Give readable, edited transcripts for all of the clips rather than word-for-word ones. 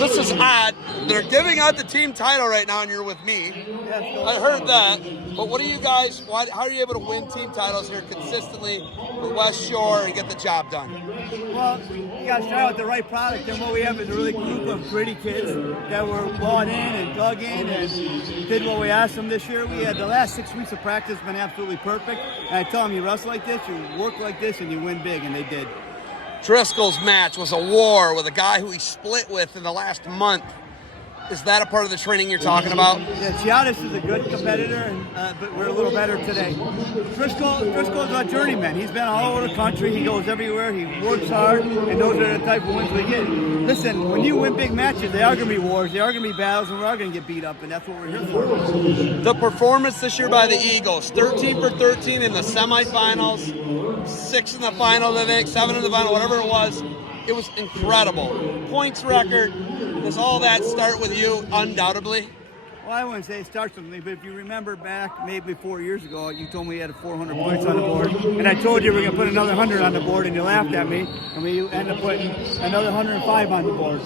This is odd. They're giving out the team title right now, and you're with me. I heard that. But what do you guys? How are you able to win team titles here consistently with Westshore and get the job done? Well, you got to start with the right product, and what we have is a really group of gritty kids that were bought in and dug in and did what we asked them this year. We had the last 6 weeks of practice been absolutely perfect, and I tell them, you wrestle like this, you work like this, and you win big, and they did. Driscoll's match was a war with a guy who he split with in the last month. Is that a part of the training you're talking about? Yeah, Giannis is a good competitor, but we're a little better today. Driscoll's a journeyman. He's been all over the country. He goes everywhere. He works hard, and those are the type of wins we get. Listen, when you win big matches, they are going to be wars, they are going to be battles, and we are going to get beat up, and that's what we're here for. The performance this year by the Eagles, 13 for 13 in the semifinals, 6 in the final, I think, 7 in the final, whatever it was. It was incredible. Points record. Does all that start with you, undoubtedly? Well, I wouldn't say it starts with me, but if you remember back maybe 4 years ago, you told me you had 400 points on the board, and I told you we were going to put another 100 on the board, and you laughed at me, and we ended up putting another 105 on the board.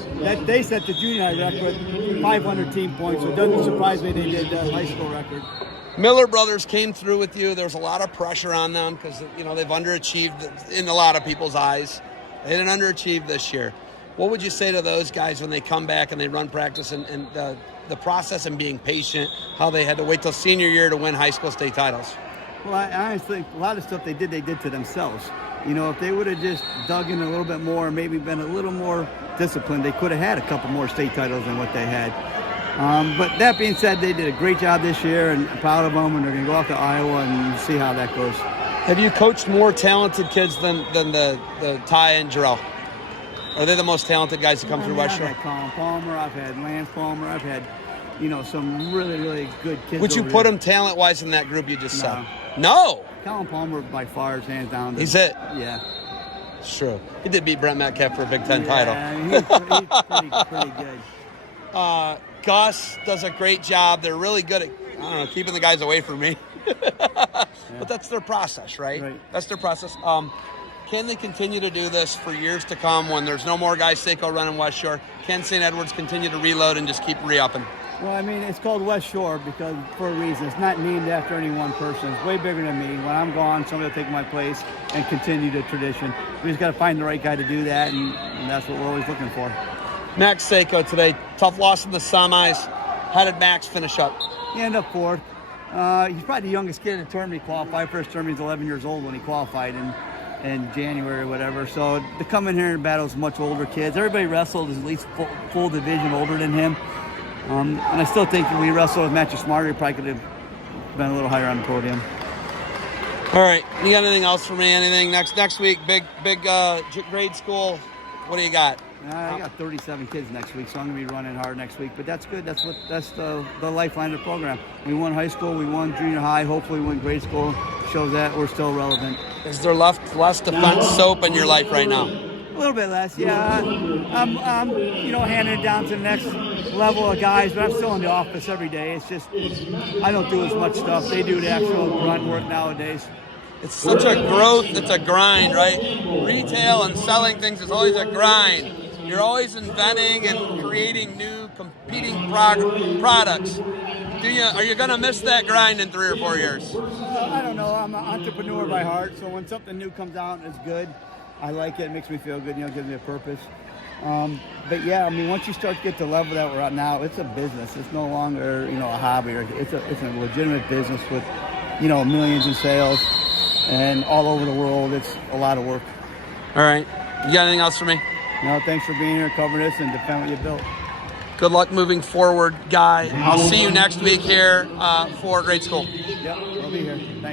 They set the junior high record, 500 team points, so it doesn't surprise me they did the high school record. Miller Brothers came through with you. There was a lot of pressure on them because they've underachieved in a lot of people's eyes. They didn't underachieve this year. What would you say to those guys when they come back and they run practice and the process and being patient, how they had to wait till senior year to win high school state titles? Well, I honestly think a lot of stuff they did to themselves. If they would have just dug in a little bit more and maybe been a little more disciplined, they could have had a couple more state titles than what they had. But that being said, they did a great job this year, and I'm proud of them, and they're going to go off to Iowa and see how that goes. Have you coached more talented kids than the Ty and Jarrell? Are they the most talented guys that come through Westshore? I've had Colin Palmer, I've had Lance Palmer, I've had, some really, really good kids. Would you put them talent-wise in that group you just said? No. Colin Palmer by far is hands down. He's it. Yeah. It's true. He did beat Brent Metcalf for a Big Ten title. He's pretty good. Gus does a great job. They're really good at, keeping the guys away from me. But that's their process, right? That's their process. Can they continue to do this for years to come when there's no more guys Sako running Westshore? Can St. Edwards continue to reload and just keep re-upping? Well, it's called Westshore because for a reason. It's not named after any one person. It's way bigger than me. When I'm gone, somebody will take my place and continue the tradition. We just got to find the right guy to do that, and that's what we're always looking for. Max Sako today, tough loss in the semis. How did Max finish up? He ended up fourth. He's probably the youngest kid in the tournament. He qualified. First tournament, he was 11 years old when he qualified in January or whatever. So to come in here and battle some much older kids, everybody wrestled is at least full division older than him. And I still think if we wrestled with Matthew Smarter, he probably could have been a little higher on the podium. All right. You got anything else for me? Anything next week? Big grade school. What do you got? I got 37 kids next week, so I'm going to be running hard next week. But that's good. That's the lifeline of the program. We won high school. We won junior high. Hopefully we win grade school. Shows that we're still relevant. Is there less defense soap in your life right now? A little bit less, yeah. I'm handing it down to the next level of guys, but I'm still in the office every day. It's just I don't do as much stuff. They do the actual grunt work nowadays. It's such a growth. It's a grind, right? Retail and selling things is always a grind. You're always inventing and creating new competing products. Are you going to miss that grind in 3 or 4 years? I don't know. I'm an entrepreneur by heart, so when something new comes out and it's good, I like it. It makes me feel good. Gives me a purpose. But yeah, once you start to get to the level that we're at now, it's a business. It's no longer a hobby. It's a legitimate business with millions in sales and all over the world. It's a lot of work. All right. You got anything else for me? No, thanks for being here, covering this, and defend what you built. Good luck moving forward, Guy. I'll see you next week here for grade school. Yep, I'll be here. Thanks.